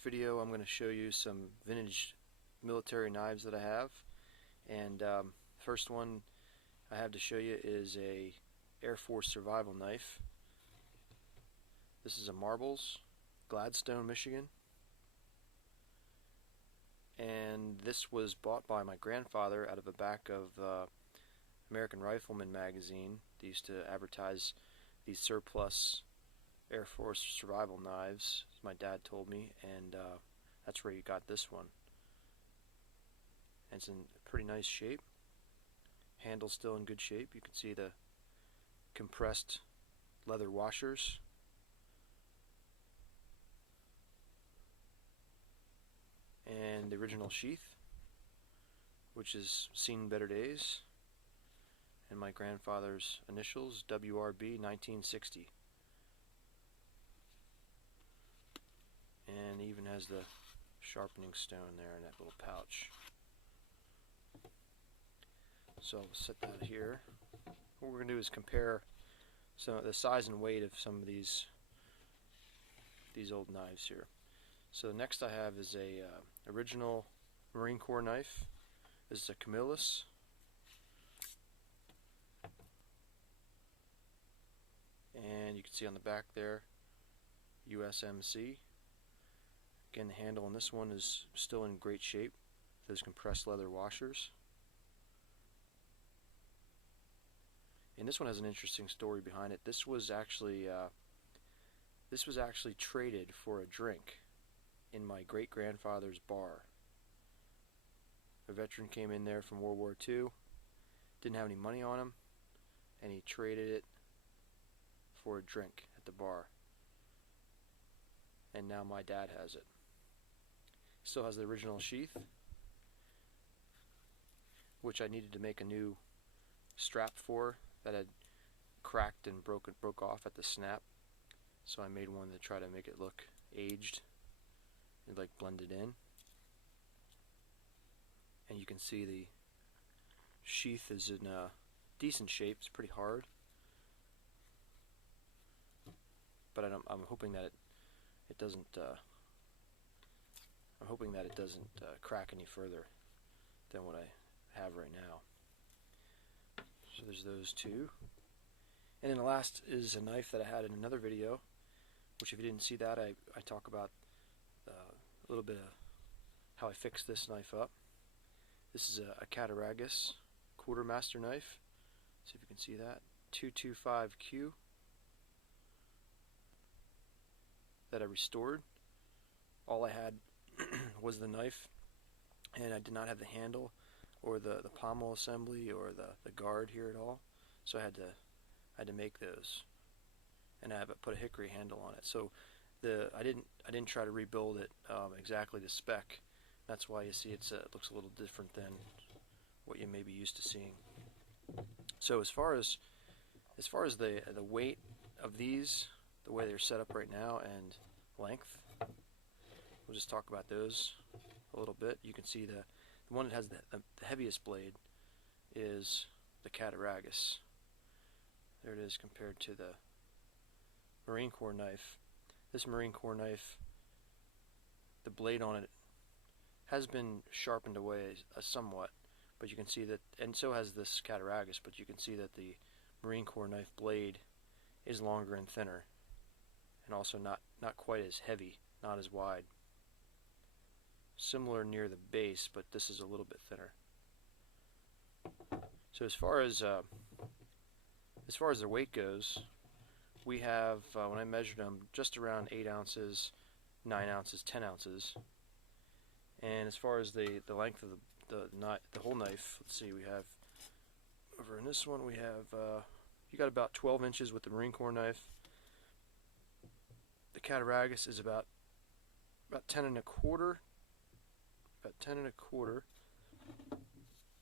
video I'm going to show you some vintage military knives that I have, and first one I have to show you is a Air Force survival knife. This is a Marbles, Gladstone, Michigan, and this was bought by my grandfather out of the back of American Rifleman magazine. They used to advertise these surplus Air Force survival knives, as my dad told me, and that's where he got this one. And it's in pretty nice shape. Handle's still in good shape. You can see the compressed leather washers. And the original sheath, which has seen better days. And my grandfather's initials, WRB 1960. And even has the sharpening stone there in that little pouch. So I'll set that here. What we're going to do is compare some of the size and weight of some of these old knives here. So next I have is a original Marine Corps knife. This is a Camillus. And you can see on the back there, USMC. Again, the handle on this one is still in great shape. Those compressed leather washers. And this one has an interesting story behind it. This was actually traded for a drink in my great-grandfather's bar. A veteran came in there from World War II, didn't have any money on him, and he traded it for a drink at the bar. And now my dad has it. Still has the original sheath, which I needed to make a new strap for that had cracked and broke off at the snap. So I made one to try to make it look aged. It like blended in. And you can see the sheath is in decent shape. It's pretty hard. But I'm hoping that it doesn't crack any further than what I have right now. So there's those two. And then the last is a knife that I had in another video, which if you didn't see that, I talk about a little bit of how I fixed this knife up. This is a Cattaraugus Quartermaster Knife. See if you can see that. 225Q that I restored. All I had was the knife, and I did not have the handle or the pommel assembly or the guard here at all. So I had to make those, and I have put a hickory handle on it. So I didn't try to rebuild it exactly to spec. That's why you see it looks a little different than what you may be used to seeing. So as far as the weight of these, the way they're set up right now, and length, we'll just talk about those a little bit. You can see the one that has the heaviest blade is the Cattaraugus. There it is compared to the Marine Corps knife. This Marine Corps knife, the blade on it has been sharpened away somewhat, but you can see that, and so has this Cattaraugus, but you can see that the Marine Corps knife blade is longer and thinner, and also not quite as heavy, not as wide. Similar near the base, but this is a little bit thinner. So as far as the weight goes, we have, when I measured them, just around 8 ounces, 9 ounces, 10 ounces. And as far as the length of the whole knife, let's see, we have, over in this one we have, you got about 12 inches with the Marine Corps knife. The Cattaraugus is about 10 and a quarter,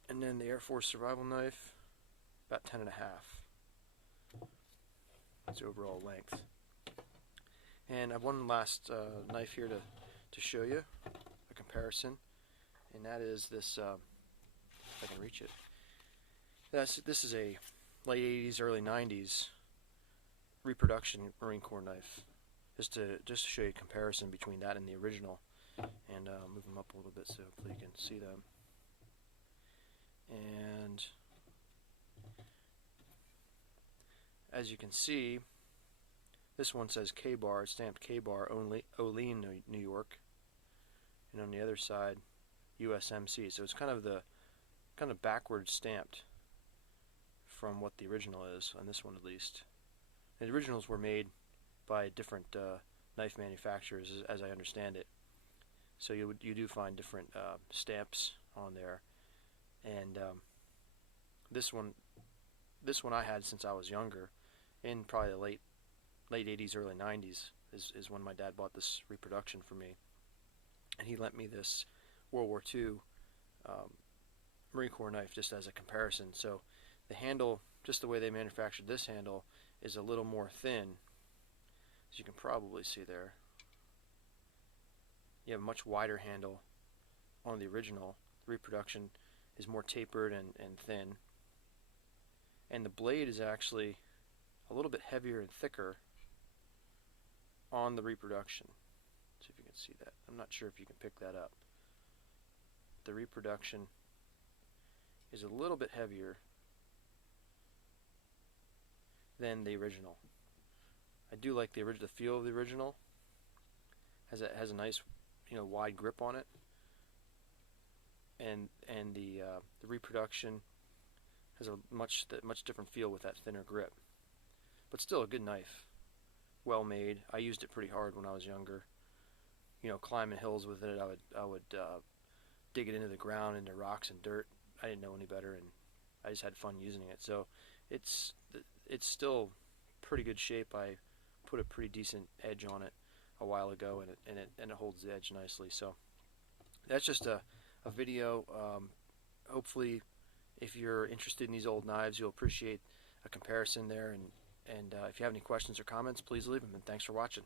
and then the Air Force survival knife, about 10 and a half. That's overall length. And I have one last knife here to show you a comparison, and that is this, if I can reach it. This is a late 80s, early 90s reproduction Marine Corps knife. Just to show you a comparison between that and the original. and move them up a little bit so hopefully you can see them. And as you can see, this one says K-bar, it's stamped K-bar, Olean, New York, and on the other side, USMC. So it's kind of backwards stamped from what the original is, on this one at least. And the originals were made by different knife manufacturers, as I understand it. So you do find different stamps on there, and this one I had since I was younger, in probably the late 80s, early 90s is when my dad bought this reproduction for me, and he lent me this World War II Marine Corps knife just as a comparison. So the handle, just the way they manufactured this handle, is a little more thin, as you can probably see there. You have a much wider handle on the original. The reproduction is more tapered and thin, and the blade is actually a little bit heavier and thicker on the reproduction. See if you can see that. I'm not sure if you can pick that up. The reproduction is a little bit heavier than the original. I do like the feel of the original. Has a nice, wide grip on it, and the reproduction has a much different feel with that thinner grip. But still a good knife, well made. I used it pretty hard when I was younger. Climbing hills with it. I would dig it into the ground, into rocks and dirt. I didn't know any better, and I just had fun using it. So it's still pretty good shape. I put a pretty decent edge on it a while ago, and it holds the edge nicely. So that's just a video. Hopefully, if you're interested in these old knives, you'll appreciate a comparison there. And if you have any questions or comments, please leave them. And thanks for watching.